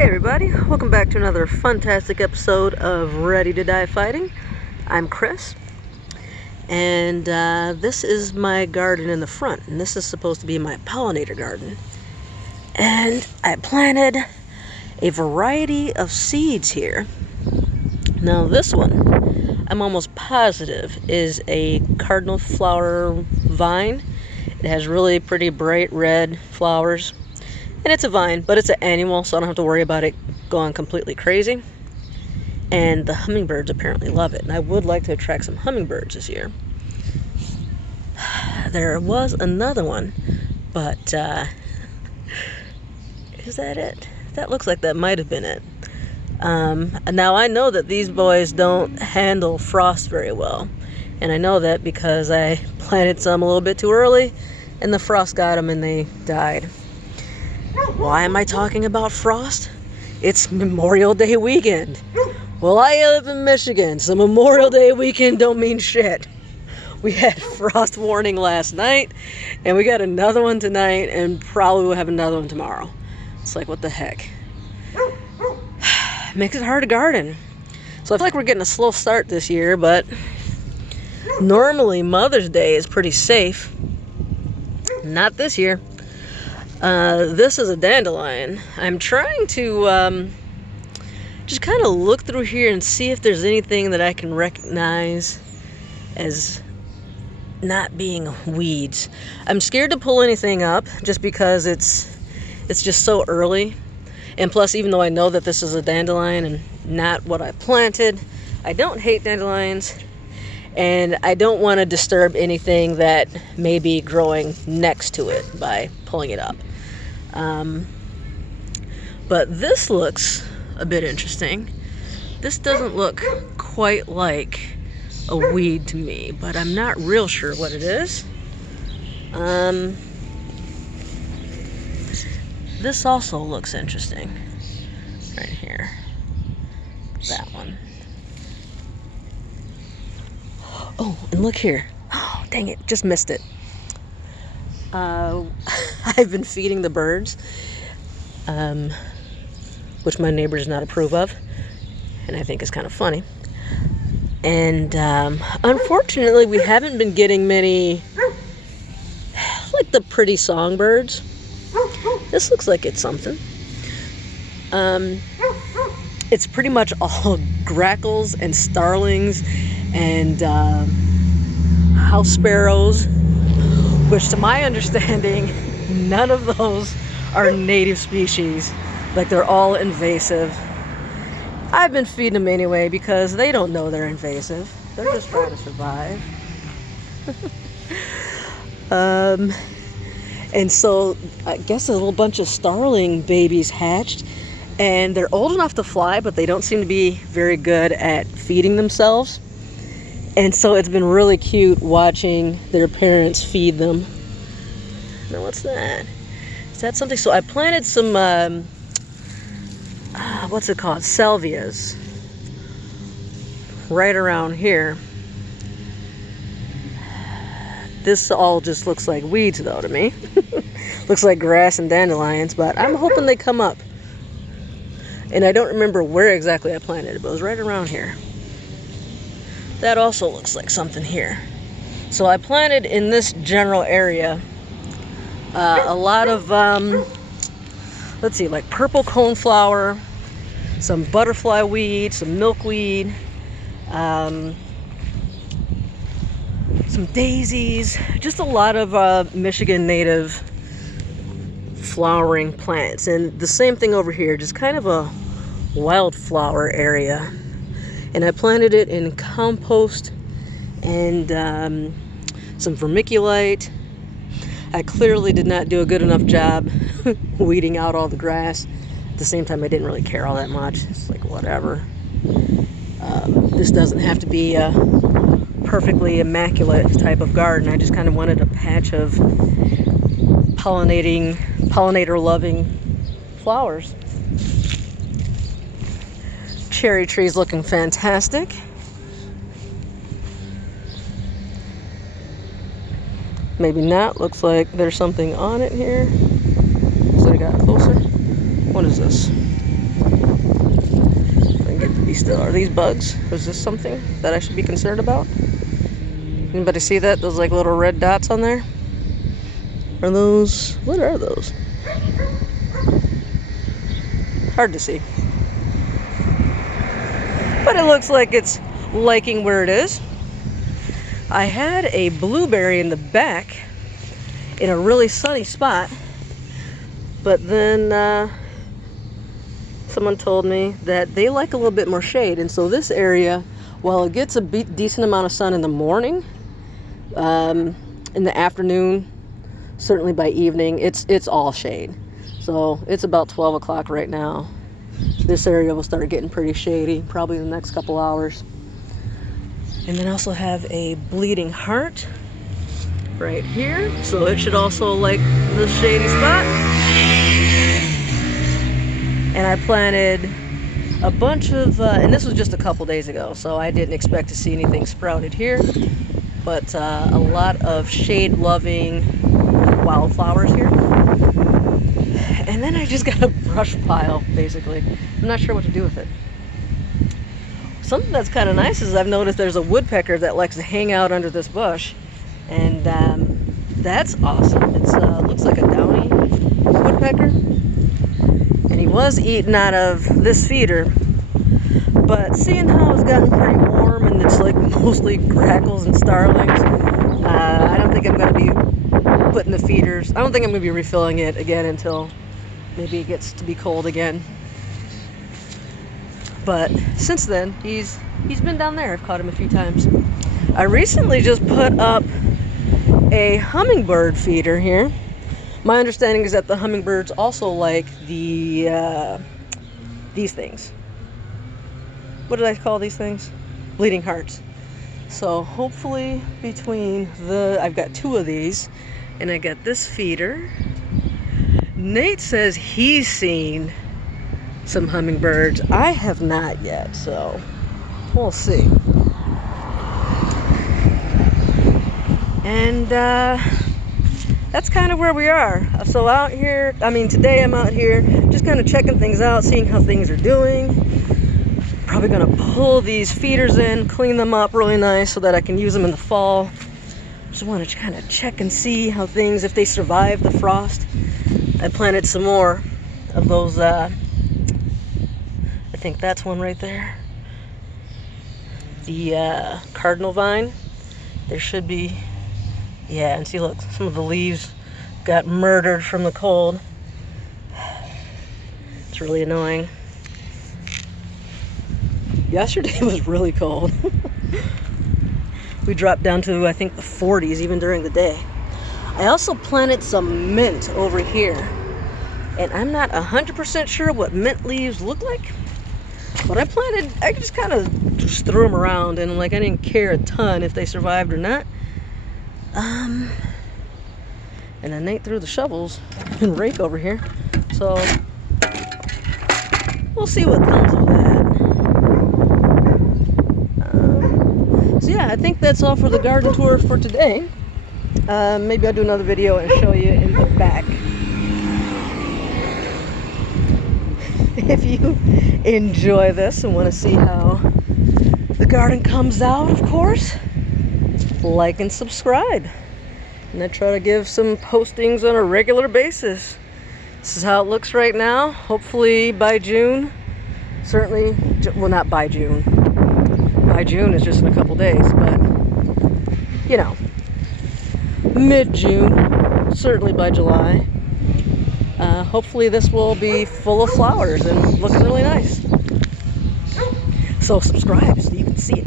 Hey everybody, welcome back to another fantastic episode of Ready to Die Fighting. I'm Chris, and this is my garden in the front, and this is supposed to be my pollinator garden. And I planted a variety of seeds here. Now this one, I'm almost positive, is a cardinal flower vine. It has really pretty bright red flowers. And it's a vine, but it's an annual, so I don't have to worry about it going completely crazy. And the hummingbirds apparently love it. And I would like to attract some hummingbirds this year. There was another one, but is that it? That looks like that might have been it. Now I know that these boys don't handle frost very well. And I know that because I planted some a little bit too early, and the frost got them and they died. Why am I talking about frost? It's Memorial Day weekend. Well, I live in Michigan, so Memorial Day weekend don't mean shit. We had frost warning last night, and we got another one tonight, and probably we'll have another one tomorrow. It's like, what the heck? Makes it hard to garden. So I feel like we're getting a slow start this year, but normally Mother's Day is pretty safe. Not this year. This is a dandelion. I'm trying to just kind of look through here and see if there's anything that I can recognize as not being weeds. I'm scared to pull anything up just because it's just so early. And plus, even though I know that this is a dandelion and not what I planted, I don't hate dandelions. And I don't want to disturb anything that may be growing next to it by pulling it up. But this looks a bit interesting. This doesn't look quite like a weed to me, but I'm not real sure what it is. This also looks interesting. Right here. That one. Oh, and look here. Oh, dang it, just missed it. I've been feeding the birds, which my neighbor does not approve of, and I think is kind of funny. And unfortunately, we haven't been getting many, like the pretty songbirds. This looks like it's something. It's pretty much all grackles and starlings and house sparrows, which to my understanding, none of those are native species. Like, they're all invasive. I've been feeding them anyway because they don't know they're invasive. They're just trying to survive. And so I guess a little bunch of starling babies hatched, and they're old enough to fly, but they don't seem to be very good at feeding themselves. And so it's been really cute watching their parents feed them. Now, what's that? Is that something? So I planted some, what's it called? Salvias. Right around here. This all just looks like weeds, though, to me. Looks like grass and dandelions, but I'm hoping they come up. And I don't remember where exactly I planted it, but it was right around here. That also looks like something here. So I planted in this general area a lot of, let's see, like purple coneflower, some butterfly weed, some milkweed, some daisies, just a lot of Michigan native flowering plants. And the same thing over here, just kind of a wildflower area. And I planted it in compost and some vermiculite. I clearly did not do a good enough job weeding out all the grass. At the same time, I didn't really care all that much. It's like, whatever. This doesn't have to be a perfectly immaculate type of garden. I just kind of wanted a patch of pollinator-loving flowers. Cherry tree's looking fantastic. Maybe not. Looks like there's something on it here. So I got closer. What is this? still? Are these bugs? Is this something that I should be concerned about? Anybody see that? Those like little red dots on there? Are those, what are those? Hard to see. But it looks like it's liking where it is. I had a blueberry in the back in a really sunny spot, but then someone told me that they like a little bit more shade, and so this area, while it gets a decent amount of sun in the morning, in the afternoon, certainly by evening, it's all shade. So it's about 12 o'clock right now. This area will start getting pretty shady, probably in the next couple hours. And then I also have a bleeding heart right here, so it should also like the shady spot. And I planted a bunch of, and this was just a couple days ago, so I didn't expect to see anything sprouted here, but a lot of shade-loving wildflowers here. And then I just got a brush pile, basically. I'm not sure what to do with it. Something that's kind of nice is I've noticed there's a woodpecker that likes to hang out under this bush, and that's awesome. It looks like a downy woodpecker, and he was eating out of this feeder, but seeing how it's gotten pretty warm and it's like mostly grackles and starlings, I don't think I'm going to be putting the feeders, I don't think I'm going to be refilling it again until maybe it gets to be cold again. But since then, he's been down there. I've caught him a few times. I recently just put up a hummingbird feeder here. My understanding is that the hummingbirds also like these things. What did I call these things? Bleeding hearts. So hopefully between I've got 2 of these, and I got this feeder. Nate says he's seen some hummingbirds. I have not yet, so we'll see. And that's kind of where we are. So out here, today I'm out here just kind of checking things out, seeing how things are doing. Probably gonna pull these feeders in, clean them up really nice so that I can use them in the fall. Just want to kind of check and see how things, if they survive the frost. I planted some more of those, I think that's one right there. The cardinal vine. There should be, yeah, and see, look, some of the leaves got murdered from the cold. It's really annoying. Yesterday was really cold. We dropped down to, I think, the 40s even during the day. I also planted some mint over here, and I'm not 100% sure what mint leaves look like, but I just kind of threw them around, and like I didn't care a ton if they survived or not. And then Nate threw the shovels and rake over here, so we'll see what comes of that. So yeah, I think that's all for the garden tour for today. Maybe I'll do another video and show you in the back. If you enjoy this and want to see how the garden comes out, of course, like and subscribe. And I try to give some postings on a regular basis. This is how it looks right now. Hopefully by June, certainly, well, not by June. By June is just in a couple days, but you know, mid-June, certainly by July. Hopefully this will be full of flowers and looking really nice. So subscribe so you can see it.